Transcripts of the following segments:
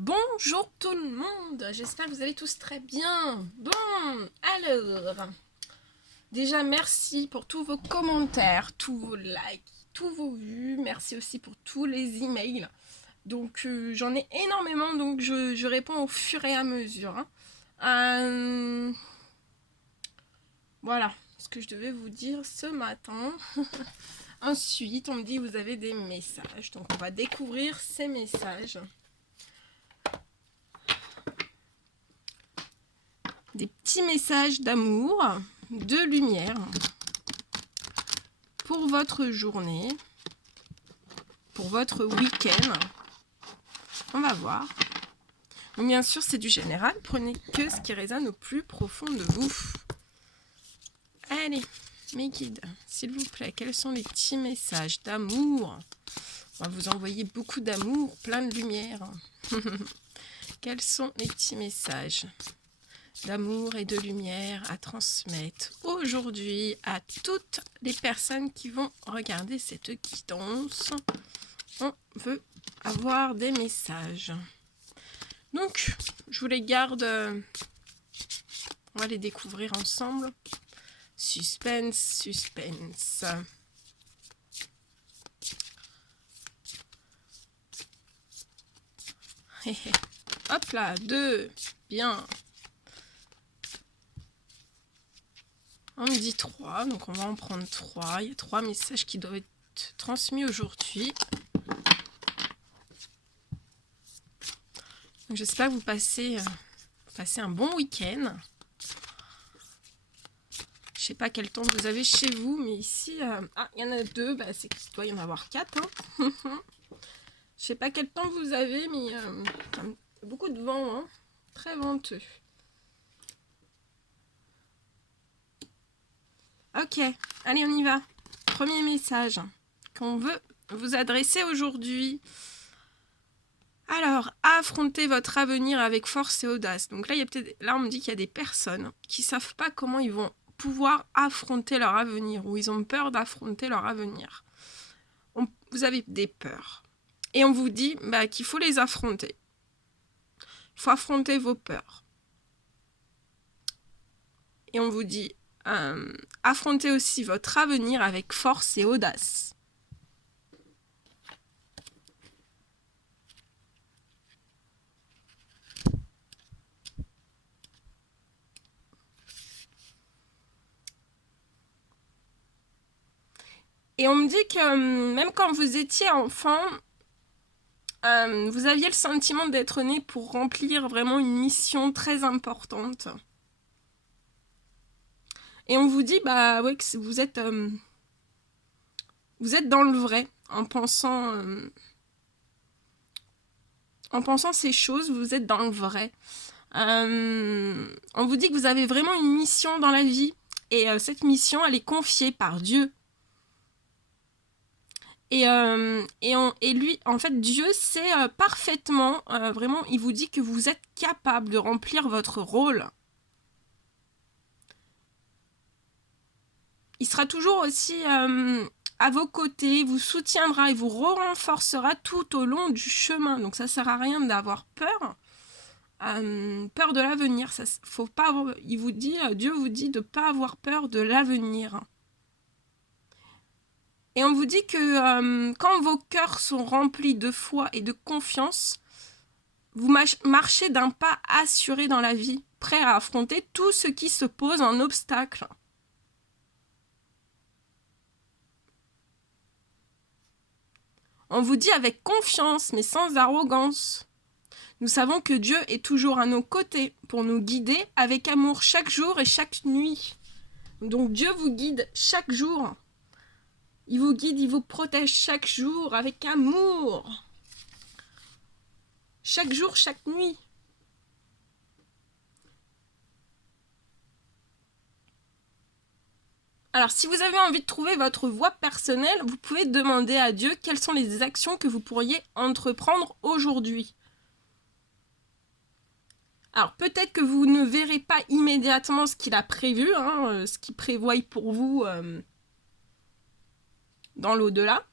Bonjour tout le monde, j'espère que vous allez tous très bien. Bon, alors, déjà merci pour tous vos commentaires, tous vos likes, tous vos vues, merci aussi pour tous les emails. Donc j'en ai énormément, donc je réponds au fur et à mesure. Voilà ce que je devais vous dire ce matin. Ensuite, on me dit vous avez des messages, donc on va découvrir ces messages. Des petits messages d'amour, de lumière pour votre journée, pour votre week-end. On va voir. Donc bien sûr, c'est du général. Prenez que ce qui résonne au plus profond de vous. Allez, mes guides, s'il vous plaît, quels sont les petits messages d'amour? On va vous envoyer beaucoup d'amour, plein de lumière. Quels sont les petits messages d'amour et de lumière à transmettre aujourd'hui à toutes les personnes qui vont regarder cette guidance? On veut avoir des messages. Donc, je vous les garde. On va les découvrir ensemble. Suspense, suspense. Hop là, 2. Bien. On me dit 3, donc on va en prendre 3. Il y a 3 messages qui doivent être transmis aujourd'hui. J'espère que vous passez un bon week-end. Je sais pas quel temps vous avez chez vous, mais ici... il y en a 2, c'est qu'il doit y en avoir 4. Hein. Je sais pas quel temps vous avez, mais il y a beaucoup de vent, hein. Très venteux. Ok, allez, on y va. Premier message qu'on veut vous adresser aujourd'hui. Alors, affrontez votre avenir avec force et audace. Donc là, on me dit qu'il y a des personnes qui ne savent pas comment ils vont pouvoir affronter leur avenir, ou ils ont peur d'affronter leur avenir. Vous avez des peurs. Et on vous dit qu'il faut les affronter. Il faut affronter vos peurs. Et on vous dit, affrontez aussi votre avenir avec force et audace. Et on me dit que même quand vous étiez enfant, vous aviez le sentiment d'être né pour remplir vraiment une mission très importante. Et on vous dit ouais, que vous êtes dans le vrai en pensant ces choses, vous êtes dans le vrai. On vous dit que vous avez vraiment une mission dans la vie, et cette mission, elle est confiée par Dieu. Et lui, en fait, Dieu sait parfaitement, vraiment, il vous dit que vous êtes capable de remplir votre rôle. Il sera toujours aussi à vos côtés, vous soutiendra et vous renforcera tout au long du chemin. Donc ça sert à rien d'avoir peur. Peur de l'avenir, faut pas avoir, Dieu vous dit de ne pas avoir peur de l'avenir. Et on vous dit que quand vos cœurs sont remplis de foi et de confiance, vous marchez d'un pas assuré dans la vie, prêt à affronter tout ce qui se pose en obstacle. On vous dit avec confiance, mais sans arrogance. Nous savons que Dieu est toujours à nos côtés pour nous guider avec amour chaque jour et chaque nuit. Donc Dieu vous guide chaque jour. Il vous guide, il vous protège chaque jour avec amour. Chaque jour, chaque nuit. Alors, si vous avez envie de trouver votre voie personnelle, vous pouvez demander à Dieu quelles sont les actions que vous pourriez entreprendre aujourd'hui. Alors, peut-être que vous ne verrez pas immédiatement ce qu'il a prévu, ce qu'il prévoit pour vous dans l'au-delà.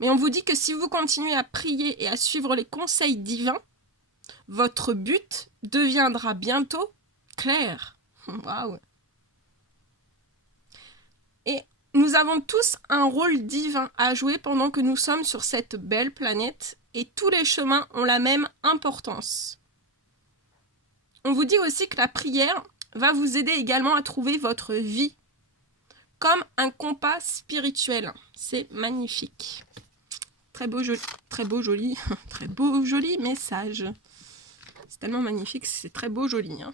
Mais on vous dit que si vous continuez à prier et à suivre les conseils divins, votre but deviendra bientôt clair. Waouh! Et nous avons tous un rôle divin à jouer pendant que nous sommes sur cette belle planète et tous les chemins ont la même importance. On vous dit aussi que la prière va vous aider également à trouver votre vie comme un compas spirituel. C'est magnifique. Très beau, joli, très beau, joli message. C'est tellement magnifique, c'est très beau, joli. Hein.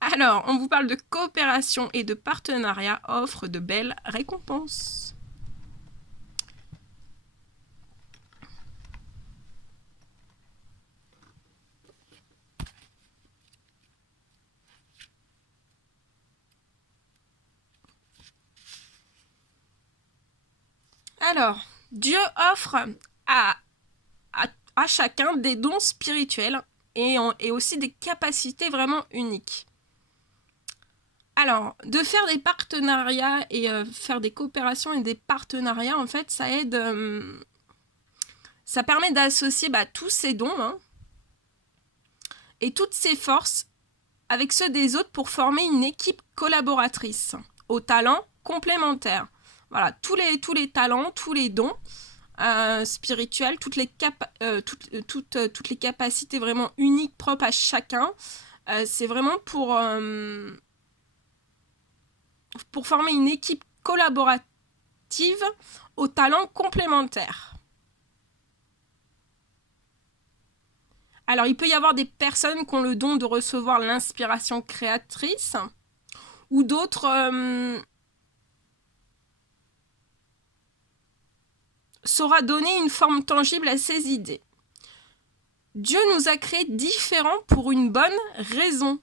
Alors, on vous parle de coopération et de partenariat offre de belles récompenses. Alors, Dieu offre à chacun des dons spirituels et aussi des capacités vraiment uniques. Alors, de faire des partenariats et faire des coopérations et des partenariats, en fait, ça aide, ça permet d'associer tous ces dons et toutes ces forces avec ceux des autres pour former une équipe collaboratrice aux talents complémentaires. Voilà, tous les talents, tous les dons spirituels, toutes les capacités vraiment uniques, propres à chacun, c'est vraiment pour former une équipe collaborative aux talents complémentaires. Alors, il peut y avoir des personnes qui ont le don de recevoir l'inspiration créatrice ou d'autres saura donner une forme tangible à ses idées. Dieu nous a créés différents pour une bonne raison.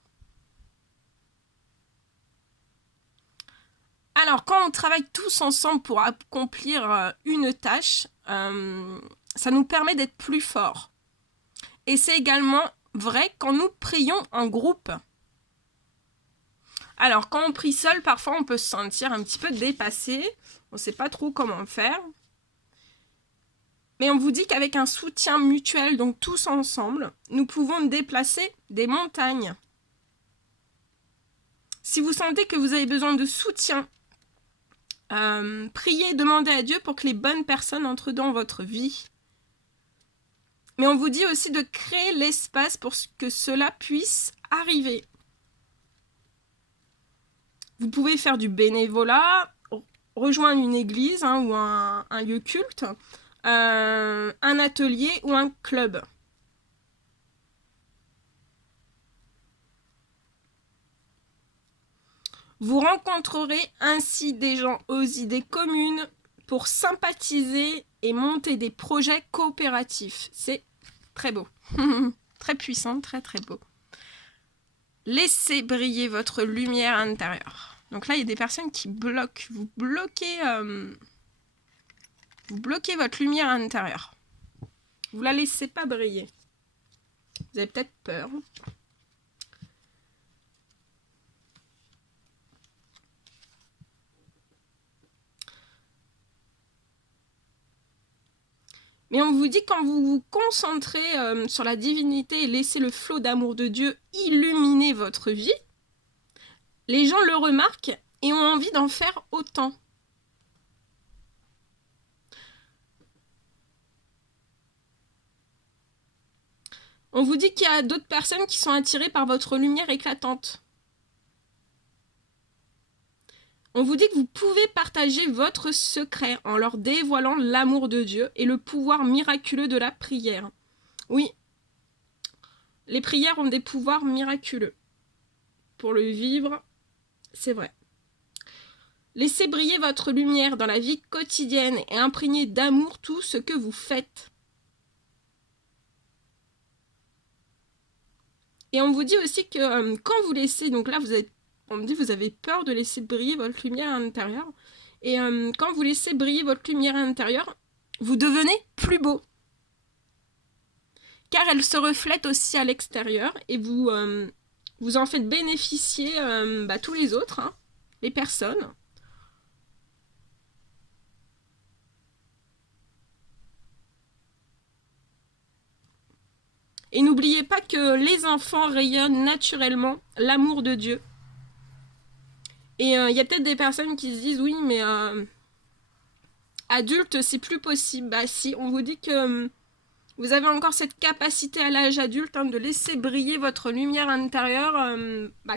Alors, quand on travaille tous ensemble pour accomplir une tâche, ça nous permet d'être plus forts. Et c'est également vrai quand nous prions en groupe. Alors, quand on prie seul, parfois on peut se sentir un petit peu dépassé. On ne sait pas trop comment faire. Mais on vous dit qu'avec un soutien mutuel, donc tous ensemble, nous pouvons déplacer des montagnes. Si vous sentez que vous avez besoin de soutien, priez et demandez à Dieu pour que les bonnes personnes entrent dans votre vie. Mais on vous dit aussi de créer l'espace pour que cela puisse arriver. Vous pouvez faire du bénévolat, rejoindre une église ou un lieu culte, un atelier ou un club. Vous rencontrerez ainsi des gens aux idées communes pour sympathiser et monter des projets coopératifs. C'est très beau, très puissant, très très beau. Laissez briller votre lumière intérieure. Donc là, il y a des personnes qui bloquent. Vous bloquez votre lumière intérieure. Vous la laissez pas briller. Vous avez peut-être peur. Mais on vous dit quand vous vous concentrez sur la divinité et laissez le flot d'amour de Dieu illuminer votre vie, les gens le remarquent et ont envie d'en faire autant. On vous dit qu'il y a d'autres personnes qui sont attirées par votre lumière éclatante. On vous dit que vous pouvez partager votre secret en leur dévoilant l'amour de Dieu et le pouvoir miraculeux de la prière. Oui, les prières ont des pouvoirs miraculeux. Pour le vivre, c'est vrai. Laissez briller votre lumière dans la vie quotidienne et imprégnez d'amour tout ce que vous faites. Et on vous dit aussi que quand vous laissez, donc là on me dit que vous avez peur de laisser briller votre lumière à l'intérieur. Et quand vous laissez briller votre lumière à l'intérieur, vous devenez plus beau. Car elle se reflète aussi à l'extérieur et vous en faites bénéficier tous les autres, les personnes. Et n'oubliez pas que les enfants rayonnent naturellement l'amour de Dieu. Et il y a peut-être des personnes qui se disent, oui, mais adulte, c'est plus possible. Bah si, on vous dit que vous avez encore cette capacité à l'âge adulte de laisser briller votre lumière intérieure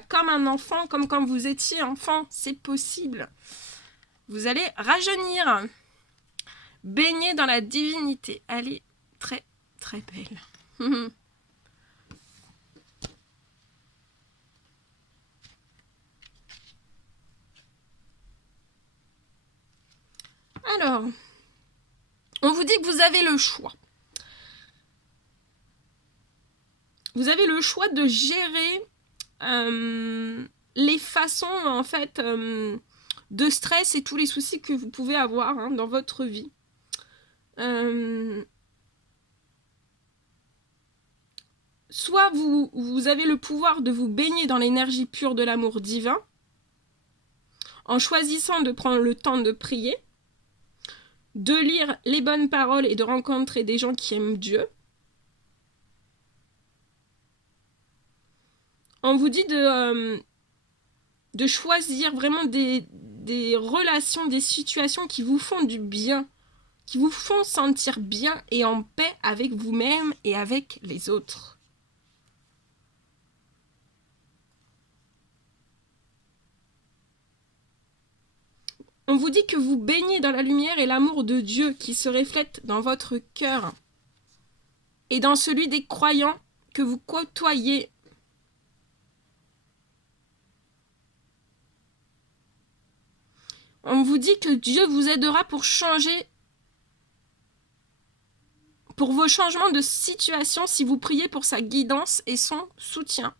comme un enfant, comme quand vous étiez enfant. C'est possible. Vous allez rajeunir. Baigner dans la divinité. Elle est très, très belle. Alors, on vous dit que vous avez le choix. Vous avez le choix de gérer les façons, en fait, de stress et tous les soucis que vous pouvez avoir dans votre vie. Soit vous avez le pouvoir de vous baigner dans l'énergie pure de l'amour divin, en choisissant de prendre le temps de prier, de lire les bonnes paroles et de rencontrer des gens qui aiment Dieu. On vous dit de choisir vraiment des relations, des situations qui vous font du bien, qui vous font sentir bien et en paix avec vous-même et avec les autres. On vous dit que vous baignez dans la lumière et l'amour de Dieu qui se reflète dans votre cœur et dans celui des croyants que vous côtoyez. On vous dit que Dieu vous aidera pour vos changements de situation si vous priez pour sa guidance et son soutien.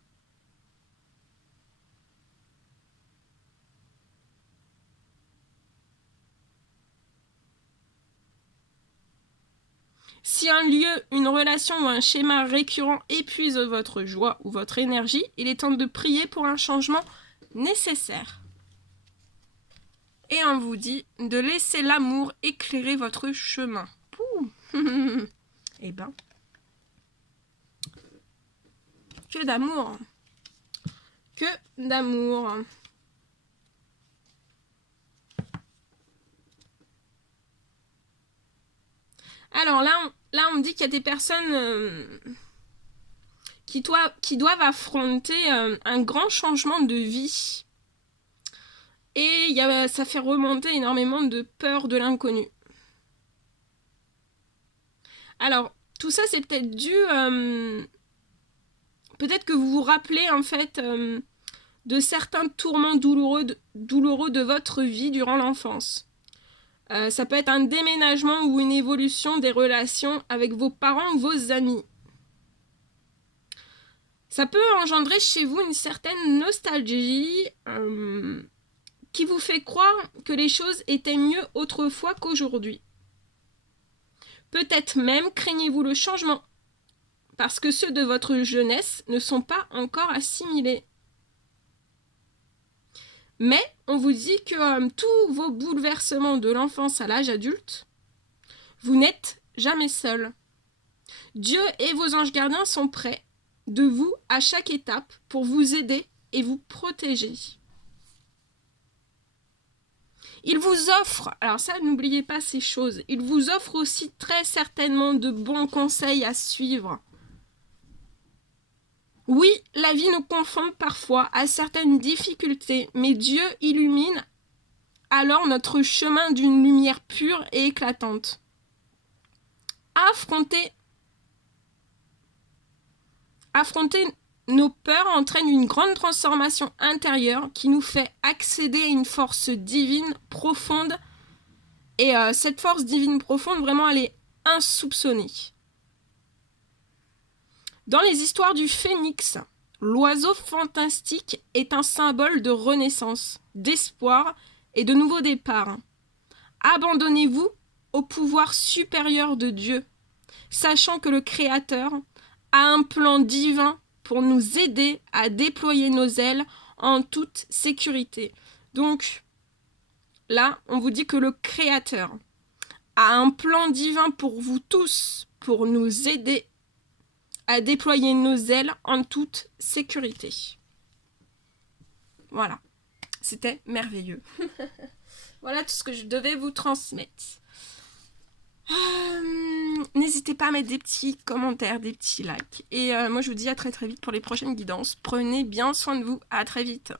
Si un lieu, une relation ou un schéma récurrent épuise votre joie ou votre énergie, il est temps de prier pour un changement nécessaire. Et on vous dit de laisser l'amour éclairer votre chemin. Eh ben, que d'amour. Que d'amour. Alors là, on dit qu'il y a des personnes qui doivent affronter un grand changement de vie. Et ça fait remonter énormément de peur de l'inconnu. Alors, tout ça, c'est peut-être dû... peut-être que vous vous rappelez, en fait, de certains tourments douloureux de votre vie durant l'enfance. Ça peut être un déménagement ou une évolution des relations avec vos parents ou vos amis. Ça peut engendrer chez vous une certaine nostalgie qui vous fait croire que les choses étaient mieux autrefois qu'aujourd'hui. Peut-être même craignez-vous le changement, parce que ceux de votre jeunesse ne sont pas encore assimilés. Mais on vous dit que tous vos bouleversements de l'enfance à l'âge adulte, vous n'êtes jamais seul. Dieu et vos anges gardiens sont prêts de vous à chaque étape pour vous aider et vous protéger. Il vous offre, alors ça n'oubliez pas ces choses, il vous offre aussi très certainement de bons conseils à suivre. Oui, la vie nous confronte parfois à certaines difficultés, mais Dieu illumine alors notre chemin d'une lumière pure et éclatante. Affronter nos peurs entraîne une grande transformation intérieure qui nous fait accéder à une force divine profonde. Et cette force divine profonde, vraiment, elle est insoupçonnée. Dans les histoires du phénix, l'oiseau fantastique est un symbole de renaissance, d'espoir et de nouveau départ. Abandonnez-vous au pouvoir supérieur de Dieu, sachant que le Créateur a un plan divin pour nous aider à déployer nos ailes en toute sécurité. Donc, là, on vous dit que le Créateur a un plan divin pour vous tous, pour nous aider à déployer nos ailes en toute sécurité. Voilà, c'était merveilleux. Voilà tout ce que je devais vous transmettre. N'hésitez pas à mettre des petits commentaires, des petits likes. Et moi, je vous dis à très très vite pour les prochaines guidances. Prenez bien soin de vous. À très vite.